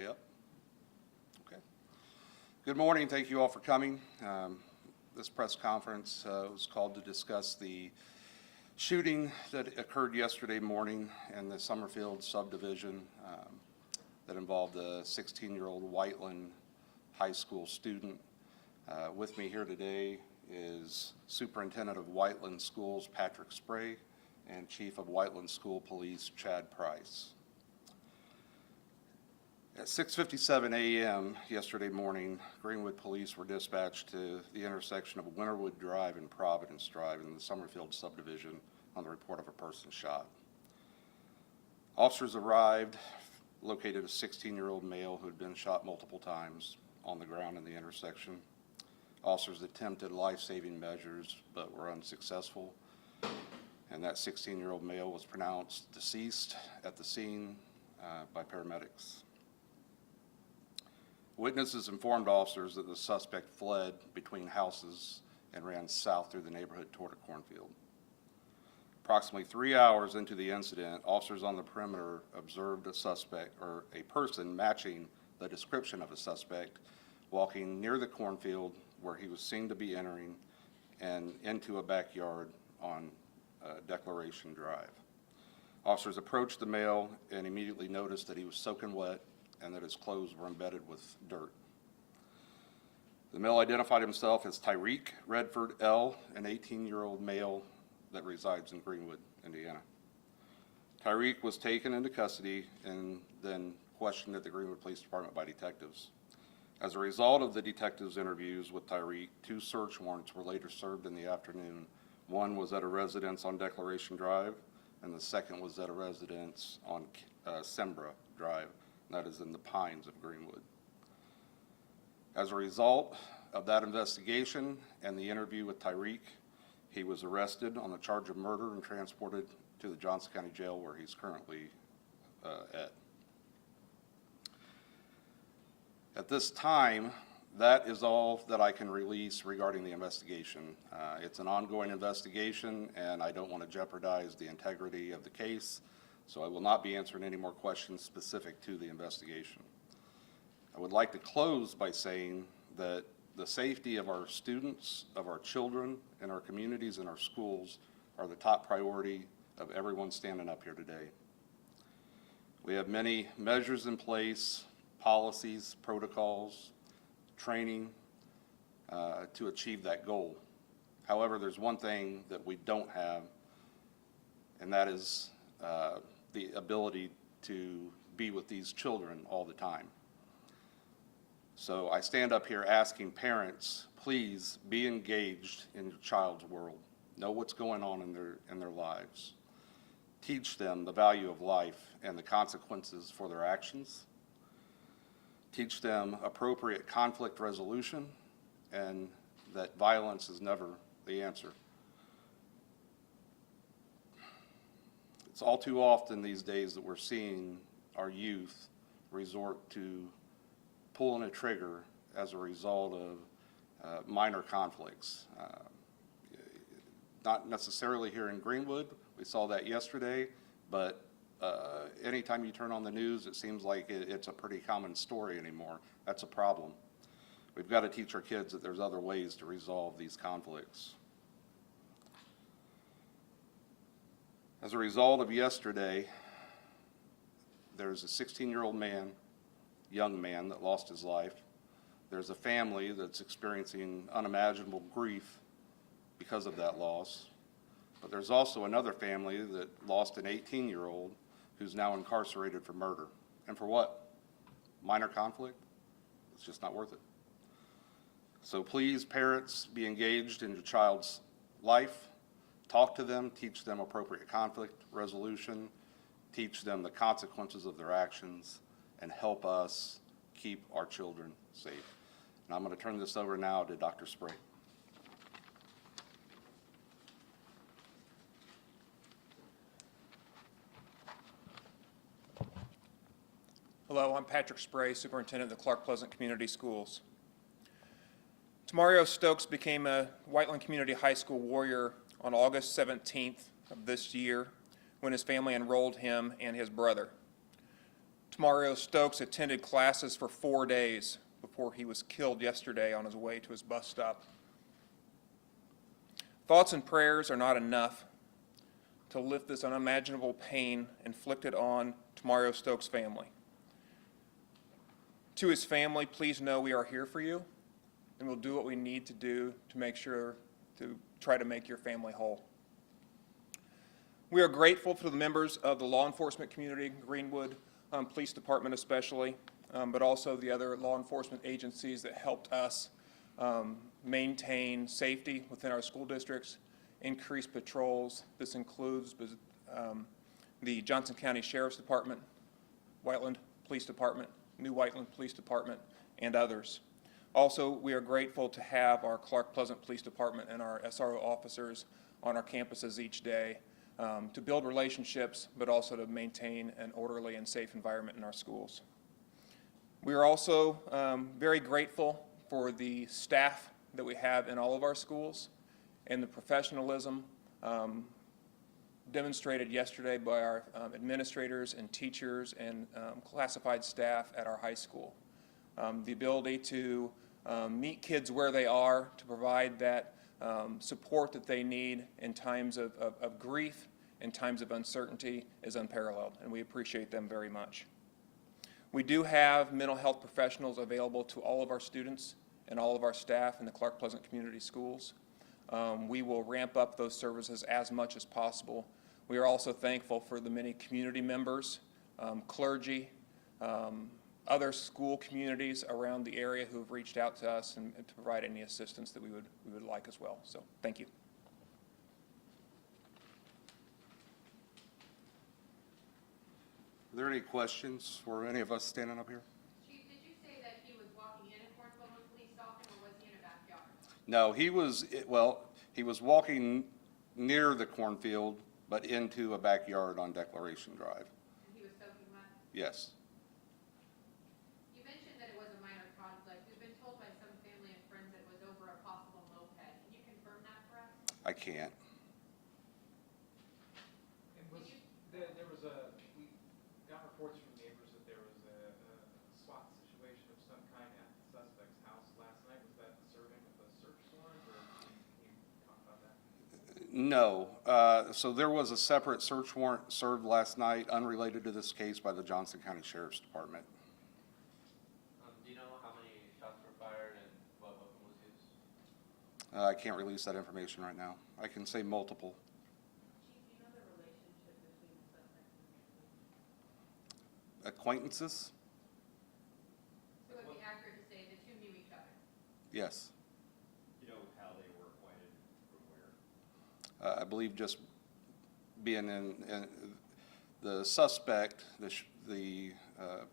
Okay, yep. Okay. Good morning. Thank you all for coming. This press conference was called to discuss the shooting that occurred yesterday morning in the Summerfield subdivision that involved a 16-year-old Whiteland high school student. With me here today is Superintendent of Whiteland Schools, Patrick Spray, and Chief of Whiteland School Police, Chad Price. At 6:57 a.m. yesterday morning, Greenwood police were dispatched to the intersection of Winterwood Drive and Providence Drive in the Summerfield subdivision on the report of a person shot. Officers arrived, located a 16-year-old male who had been shot multiple times on the ground in the intersection. Officers attempted life-saving measures but were unsuccessful, and that 16-year-old male was pronounced deceased at the scene by paramedics. Witnesses informed officers that the suspect fled between houses and ran south through the neighborhood toward a cornfield. Approximately 3 hours into the incident, officers on the perimeter observed a suspect, or a person matching the description of a suspect, walking near the cornfield where he was seen to be entering and into a backyard on Declaration Drive. Officers approached the male and immediately noticed that he was soaking wet and that his clothes were embedded with dirt. The male identified himself as Tyreek Redford L., an 18-year-old male that resides in Greenwood, Indiana. Tyreek was taken into custody and then questioned at the Greenwood Police Department by detectives. As a result of the detectives' interviews with Tyreek, 2 search warrants were later served in the afternoon. One was at a residence on Declaration Drive, and the second was at a residence on Sembra Drive. That is in the Pines of Greenwood. As a result of that investigation and the interview with Tyreek, he was arrested on the charge of murder and transported to the Johnson County Jail where he's currently at. At this time, that is all that I can release regarding the investigation. It's an ongoing investigation, and I don't want to jeopardize the integrity of the case. So I will not be answering any more questions specific to the investigation. I would like to close by saying that the safety of our students, of our children, and our communities and our schools are the top priority of everyone standing up here today. We have many measures in place, policies, protocols, training to achieve that goal. However, there's one thing that we don't have, and that is the ability to be with these children all the time. So I stand up here asking parents, please be engaged in your child's world. Know what's going on in their lives. Teach them the value of life and the consequences for their actions. Teach them appropriate conflict resolution and that violence is never the answer. It's all too often these days that we're seeing our youth resort to pulling a trigger as a result of minor conflicts. Not necessarily here in Greenwood, we saw that yesterday, but anytime you turn on the news, it seems like it's a pretty common story anymore. That's a problem. We've got to teach our kids that there's other ways to resolve these conflicts. As a result of yesterday, there's a 16-year-old man, young man, that lost his life. There's a family that's experiencing unimaginable grief because of that loss. But there's also another family that lost an 18-year-old who's now incarcerated for murder. And for what? Minor conflict? It's just not worth it. So please, parents, be engaged in your child's life. Talk to them, teach them appropriate conflict resolution, teach them the consequences of their actions, and help us keep our children safe. And I'm going to turn this over now to Dr. Spray. Hello, I'm Patrick Spray, Superintendent of the Clark Pleasant Community Schools. Tamario Stokes became a Whiteland Community High School warrior on August 17th of this year when his family enrolled him and his brother. Tamario Stokes attended classes for 4 days before he was killed yesterday on his way to his bus stop. Thoughts and prayers are not enough to lift this unimaginable pain inflicted on Tamario Stokes' family. To his family, please know we are here for you, and we'll do what we need to do to make sure to try to make your family whole. We are grateful for the members of the law enforcement community, Greenwood Police Department especially, but also the other law enforcement agencies that helped us maintain safety within our school districts, increase patrols. This includes the Johnson County Sheriff's Department, Whiteland Police Department, New Whiteland Police Department, and others. Also, we are grateful to have our Clark Pleasant Police Department and our SRO officers on our campuses each day to build relationships, but also to maintain an orderly and safe environment in our schools. We are also very grateful for the staff that we have in all of our schools and the professionalism demonstrated yesterday by our administrators and teachers and classified staff at our high school. The ability to meet kids where they are, to provide that support that they need in times of grief, in times of uncertainty, is unparalleled, and we appreciate them very much. We do have mental health professionals available to all of our students and all of our staff in the Clark Pleasant Community Schools. We will ramp up those services as much as possible. We are also thankful for the many community members, clergy, other school communities around the area who have reached out to us and to provide any assistance that we would like as well. So thank you. Are there any questions for any of us standing up here? Chief, did you say that he was walking in a cornfield when police saw him, or was he in a backyard? No, he was walking near the cornfield, but into a backyard on Declaration Drive. And he was soaking wet? Yes. You mentioned that it was a minor conflict. We've been told by some family and friends that it was over a possible moped. Can you confirm that for us? I can't. And was, there was we got reports from neighbors that there was a SWAT situation of some kind at the suspect's house last night. Was that serving with a search warrant, or can you talk about that? No. So there was a separate search warrant served last night, unrelated to this case, by the Johnson County Sheriff's Department. Do you know how many shots were fired and what weapon was used? I can't release that information right now. I can say multiple. Chief, do you know the relationship between the suspect and the victim? Acquaintances? So it would be accurate to say the two knew each other? Yes. You know how they were acquainted from where? I believe just being in the suspect, the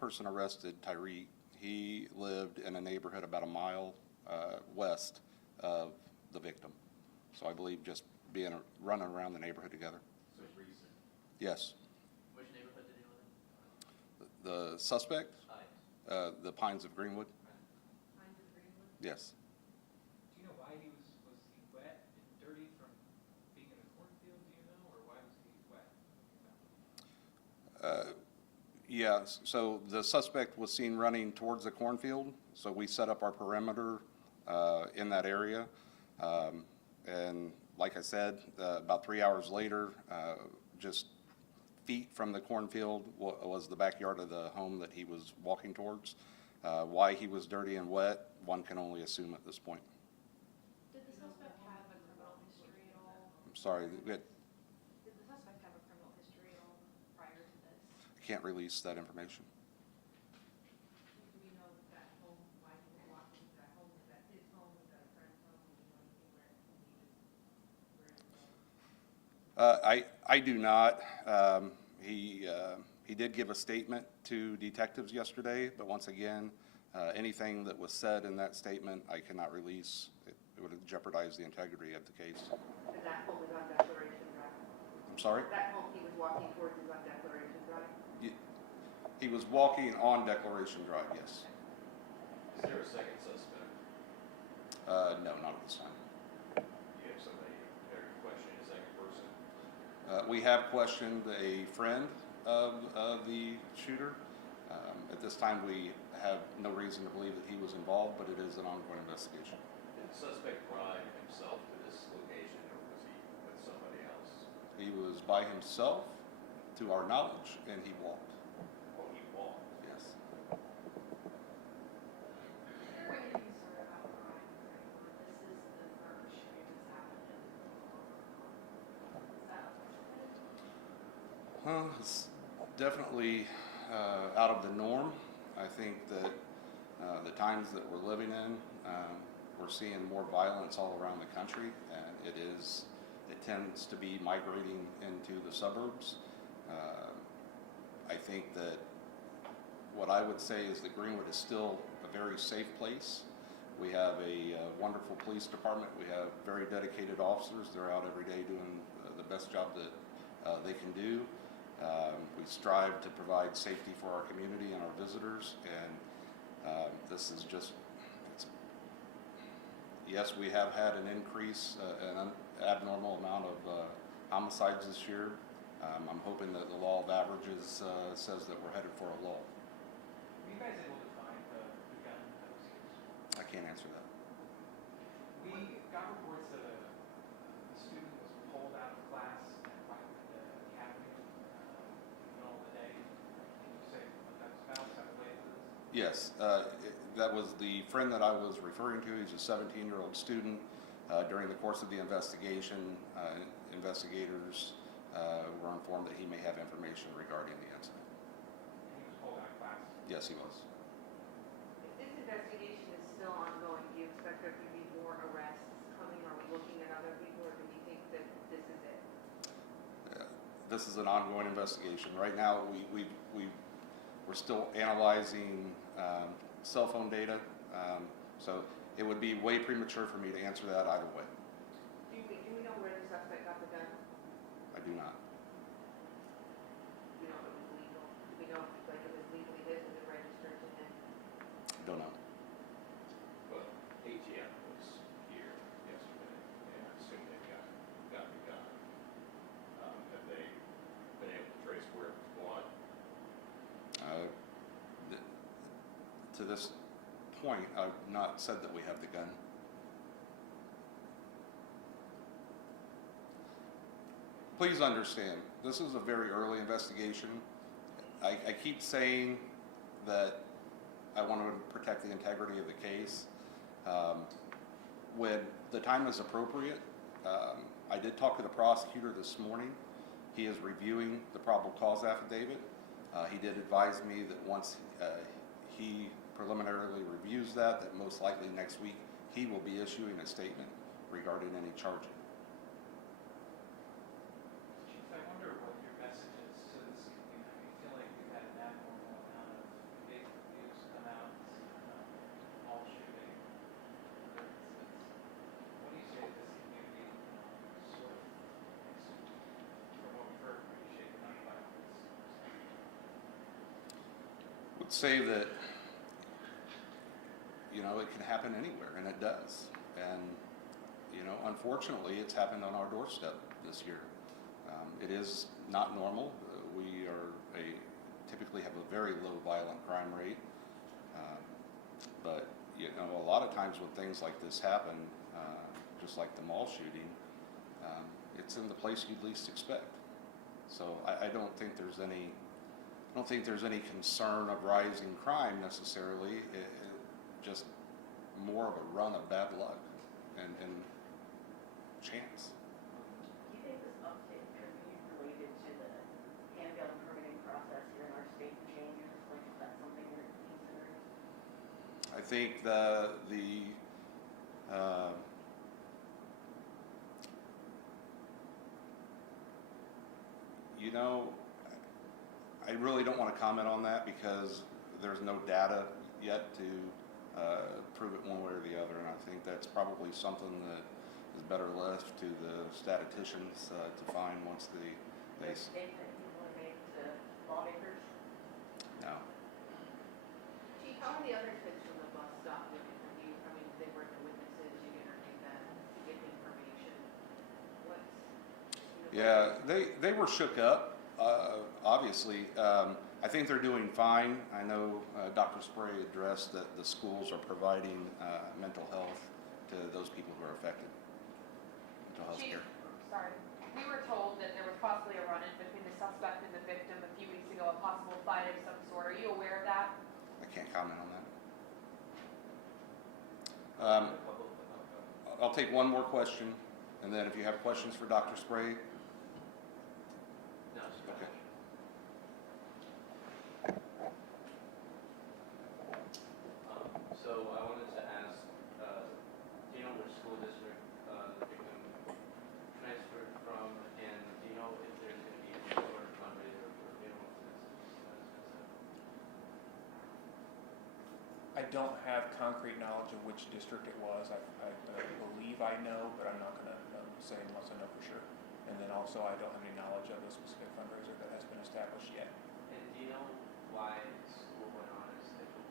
person arrested, Tyreek, he lived in a neighborhood about a mile west of the victim. So I believe just running around the neighborhood together. So recent. Yes. Which neighborhood did he live in? The suspect, Yes. the Pines of Greenwood. Pines of Greenwood? Yes. Do you know why he was he wet and dirty from being in the cornfield? Do you know, or why was he wet? Yeah, so the suspect was seen running towards the cornfield, so we set up our perimeter in that area. And like I said, about 3 hours later, just feet from the cornfield was the backyard of the home that he was walking towards. Why he was dirty and wet, one can only assume at this point. Did the suspect have a criminal history at all? I'm sorry, Did the suspect have a criminal history at all prior to this? can't release that information. Do we know that home, why he was walking to that home? Was that his home? Was that a friend's home? Do you know anything where he was I do not. He did give a statement to detectives yesterday, but once again, anything that was said in that statement, I cannot release. It would jeopardize the integrity of the case. And that home is on Declaration Drive? I'm sorry? That home he was walking towards is on Declaration Drive? He was walking on Declaration Drive, yes. Is there a second suspect? No, not at this time. You have somebody, are you questioning a second person? We have questioned a friend of the shooter. At this time, we have no reason to believe that he was involved, but it is an ongoing investigation. Did the suspect drive himself to this location, or was he with somebody else? He was by himself, to our knowledge, and he walked. Oh, he walked. Yes. Is there any concern about crime for anyone? This is the third shooting that's happened in Is that unfortunate? It's definitely out of the norm. I think that the times that we're living in, we're seeing more violence all around the country, and it tends to be migrating into the suburbs. I think that what I would say is that Greenwood is still a very safe place. We have a wonderful police department. We have very dedicated officers. They're out every day doing the best job that they can do. We strive to provide safety for our community and our visitors, and this is just, yes, we have had an increase, an abnormal amount of homicides this year. I'm hoping that the law of averages says that we're headed for a lull. Were you guys able to find the gun that was used? I can't answer that. We got reports that a student was pulled out of class at Whiteland Academy in the middle of the day. Can you say what that was about? Is that related to this? Yes, that was the friend that I was referring to. He's a 17-year-old student. During the course of the investigation, investigators were informed that he may have information regarding the incident. And he was pulled out of class. Yes, he was. If this investigation is still ongoing, do you expect there to be more arrests coming? Are we looking at other people, or do we think that this is it? This is an ongoing investigation. Right now, we're still analyzing cell phone data, so it would be way premature for me to answer that either way. Do we know where the suspect got the gun? I do not. Do we know if it was legal? Do we know if it was legally his, was it registered to him? Don't know. But ATF was here yesterday, and I assume they got the gun. Have they been able to trace where it was bought? To this point, I've not said that we have the gun. Please understand, this is a very early investigation. I keep saying that I want to protect the integrity of the case. When the time is appropriate, I did talk to the prosecutor this morning. He is reviewing the probable cause affidavit. He did advise me that once he preliminarily reviews that most likely next week he will be issuing a statement regarding any charging. Chief, I wonder what your message is to this community. I feel like we've had an abnormal amount of big news come out, all shooting. What do you say to this community, sort of, from what we've heard, pretty shaken up by all this? Would say that, it can happen anywhere, and it does. And, unfortunately, it's happened on our doorstep this year. It is not normal. We typically have a very low violent crime rate. But, a lot of times when things like this happen, just like the mall shooting, it's in the place you'd least expect. So I don't think there's any concern of rising crime necessarily. It just more of a run of bad luck and chance. Do you think this uptick could be related to the handgun permitting process here in our state changes? Like, is that something you're considering? I think I really don't want to comment on that because there's no data yet to prove it one way or the other, and I think that's probably something that is better left to the statisticians to find once they The statement you want to make to lawmakers? no. Chief, how are the other kids from the bus stop doing? They were the witnesses, you interviewed them, you get information. What's, Yeah, they were shook up, obviously. I think they're doing fine. I know Dr. Spray addressed that the schools are providing mental health to those people who are affected. Mental health Chief, care. sorry. We were told that there was possibly a run-in between the suspect and the victim a few weeks ago, a possible fight of some sort. Are you aware of that? I can't comment on that. A couple of, I'll take one more question, and then if you have questions for Dr. Spray, no, just go okay. ahead. So I wanted to ask, do you know which school district the victim transferred from, and do you know if there's going to be any sort of fundraiser for funeral expenses? I don't have concrete knowledge of which district it was. I believe I know, but I'm not going to say unless I know for sure. And then also, I don't have any knowledge of a specific fundraiser that has been established yet. And do you know why school went on as scheduled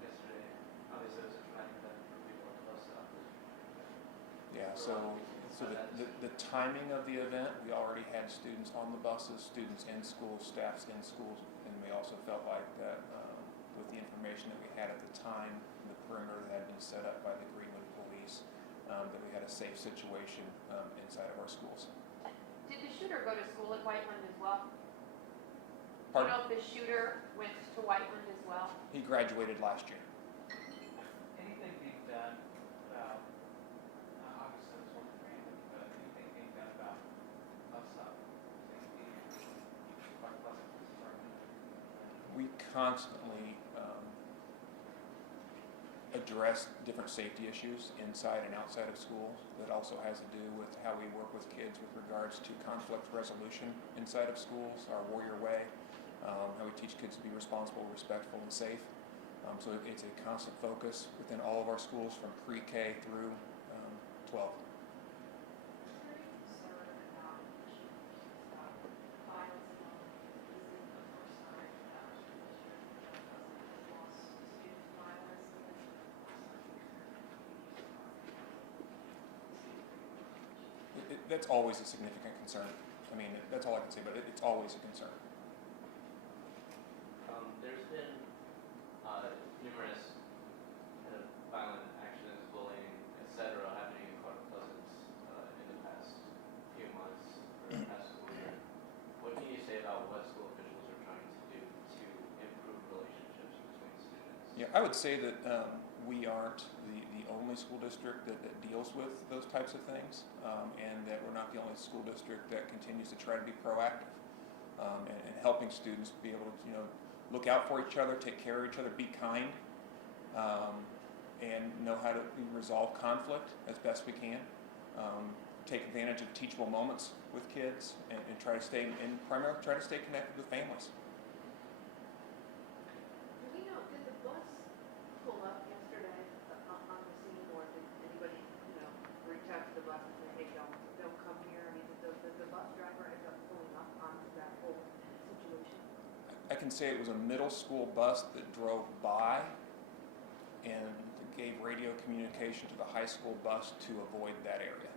yesterday? Obviously, it was a traumatic event for people at the bus stop. Yeah, so the timing of the event, we already had students on the buses, students in schools, staffs in schools, and we also felt like that with the information that we had at the time, the perimeter that had been set up by the Greenwood police, that we had a safe situation inside of our schools. Did the shooter go to school at Whiteland as well? Do you Pardon? know if the shooter went to Whiteland as well? He graduated last year. Anything being done about, obviously it's one random, but anything being done about bus stop safety, park bus department? We constantly address different safety issues inside and outside of schools. That also has to do with how we work with kids with regards to conflict resolution inside of schools, our warrior way, how we teach kids to be responsible, respectful, and safe. So it's a constant focus within all of our schools from pre-K through 12. That's always a significant concern. I mean, that's all I can say, but it's always a concern. There's been numerous kind of violent actions, bullying, etc., happening in Clark Pleasant in the past few months or the past school year. What can you say about what school officials are trying to do to improve relationships between students? Yeah, I would say that we aren't the only school district that deals with those types of things, and that we're not the only school district that continues to try to be proactive and helping students be able to, look out for each other, take care of each other, be kind, and know how to resolve conflict as best we can. Take advantage of teachable moments with kids, and try to stay primarily try to stay connected with families. Do we know, did the bus pull up yesterday on the scene, or did anybody, reach out to the bus and say, hey, don't come here? I mean, did the bus driver end up pulling up onto that whole situation? I can say it was a middle school bus that drove by and gave radio communication to the high school bus to avoid that area.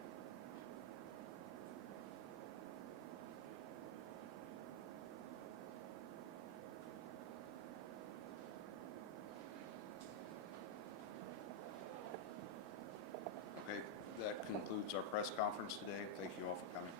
Okay, that concludes our press conference today. Thank you all for coming.